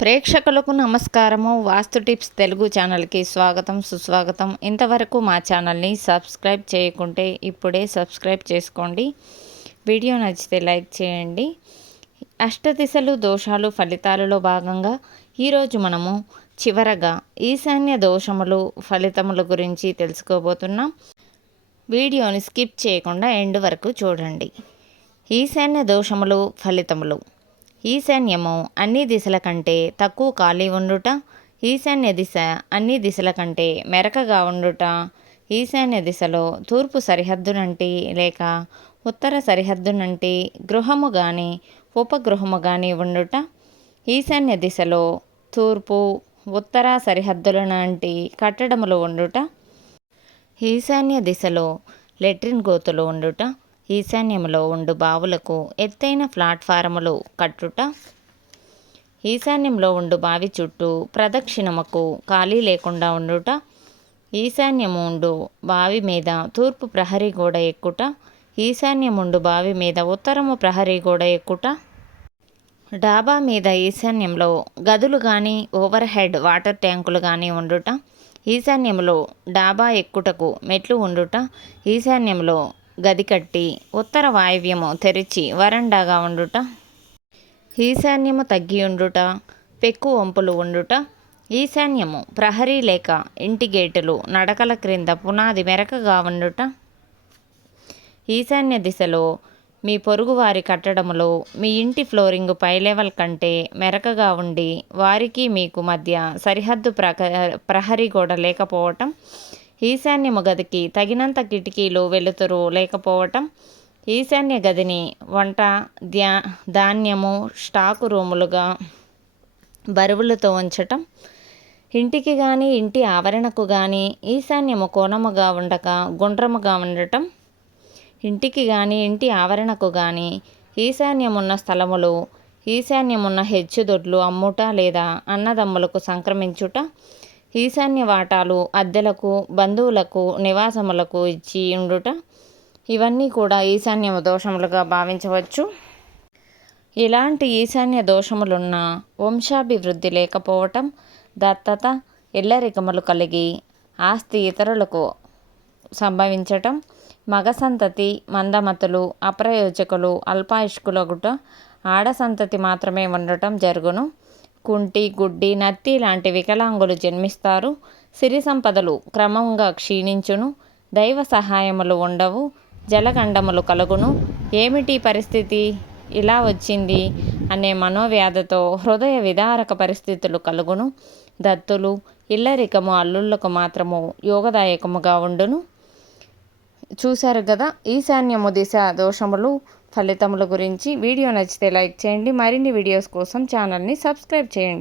ప్రేక్షకులకు నమస్కారము. వాస్తు టిప్స్ తెలుగు ఛానల్కి స్వాగతం సుస్వాగతం. ఇంతవరకు మా ఛానల్ని సబ్స్క్రైబ్ చేయకుంటే ఇప్పుడే సబ్స్క్రైబ్ చేసుకోండి. వీడియో నచ్చితే లైక్ చేయండి. అష్టదిశలు దోషాలు ఫలితాలలో భాగంగా ఈరోజు మనము చివరగా ఈశాన్య దోషములు ఫలితముల గురించి తెలుసుకోబోతున్నాం. వీడియోని స్కిప్ చేయకుండా ఎండ్ వరకు చూడండి. ఈశాన్య దోషములు ఫలితములు. ఈశాన్యము అన్ని దిశల కంటే తక్కువ ఖాళీ ఉండుట ఈశాన్య దిశ అన్ని దిశల కంటే మెరకగా ఉండుట ఈశాన్య దిశలో తూర్పు సరిహద్దునంటి లేక ఉత్తర సరిహద్దునంటి గృహము కానీ ఉపగృహము కానీ ఉండుట ఈశాన్య దిశలో తూర్పు ఉత్తర సరిహద్దుల లాంటి కట్టడములు ఉండుట ఈశాన్య దిశలో లెట్రిన్ గోతులు ఉండుట ఈశాన్యంలో ఉండు బావులకు ఎత్తైన ప్లాట్ఫారములు కట్టుట. ఈశాన్యంలో ఉండు బావి చుట్టూ ప్రదక్షిణముకు ఖాళీ లేకుండా ఉండుట. ఈశాన్యము ఉండు బావి మీద తూర్పు ప్రహరీ గోడ ఎక్కుట. ఈశాన్యముండు బావి మీద ఉత్తరము ప్రహరీ గోడ ఎక్కుట. డాబా మీద ఈశాన్యంలో గదులు కానీ ఓవర్ హెడ్ వాటర్ ట్యాంకులు కానీ ఉండుట. ఈశాన్యంలో డాబా ఎక్కుటకు మెట్లు ఉండుట. ఈశాన్యంలో గది కట్టి ఉత్తర వాయువ్యము తెరిచి వరండాగా ఉండుట. ఈశాన్యము తగ్గి ఉండుట పెక్కు వంపులు ఉండుట. ఈశాన్యము ప్రహరీ లేక ఇంటి గేటులు నడకల క్రింద పునాది మెరకగా ఉండుట. ఈశాన్య దిశలో మీ పొరుగువారి కట్టడములో మీ ఇంటి ఫ్లోరింగ్ పై లెవెల్ కంటే మెరకగా ఉండి వారికి మీకు మధ్య సరిహద్దు ప్రక ప్రహరీ గోడ లేకపోవటం ఈశాన్యము గదికి తగినంత కిటికీలు వెలుతురు లేకపోవటం ఈశాన్య గదిని వంట ధ్యా ధాన్యము స్టాకు రూములుగా బరువులతో ఉంచటం. ఇంటికి కానీ ఇంటి ఆవరణకు కానీ ఈశాన్యము కోణముగా ఉండక గుండ్రముగా ఉండటం. ఇంటికి కానీ ఇంటి ఆవరణకు కానీ ఈశాన్యమున్న స్థలములు ఈశాన్యమున్న హెచ్చుదొడ్లు అమ్ముట లేదా అన్నదమ్ములకు సంక్రమించుట ఈశాన్య వాటాలు అద్దెలకు బంధువులకు నివాసములకు ఇచ్చి ఉండుట. ఇవన్నీ కూడా ఈశాన్య దోషములుగా భావించవచ్చు. ఇలాంటి ఈశాన్య దోషములున్న వంశాభివృద్ధి లేకపోవటం దత్తత ఇల్లరికములు కలిగి ఆస్తి ఇతరులకు సంభవించటం మగ సంతతి మందమతులు అప్రయోజకులు అల్పాయుష్కులగుట ఆడ సంతతి మాత్రమే ఉండటం జరుగును. కుంటి గుడ్డి నత్తి లాంటి వికలాంగులు జన్మిస్తారు. సిరి సంపదలు క్రమంగా క్షీణించును. దైవ సహాయములు ఉండవు. జలగండములు కలుగును. ఏమిటి పరిస్థితి? ఇలా వచ్చింది అనే మనోవ్యాధతో హృదయ విదారక పరిస్థితులు కలుగును. దత్తులు ఇల్లరికము అల్లుళ్ళకు మాత్రము యోగదాయకముగా ఉండును. చూశారు కదా ఈశాన్యము దిశ దోషములు ఫలితముల గురించి వీడియో నచ్చితే లైక్ చేయండి. మరిన్ని వీడియోస్ కోసం ఛానల్ని సబ్స్క్రైబ్ చేయండి.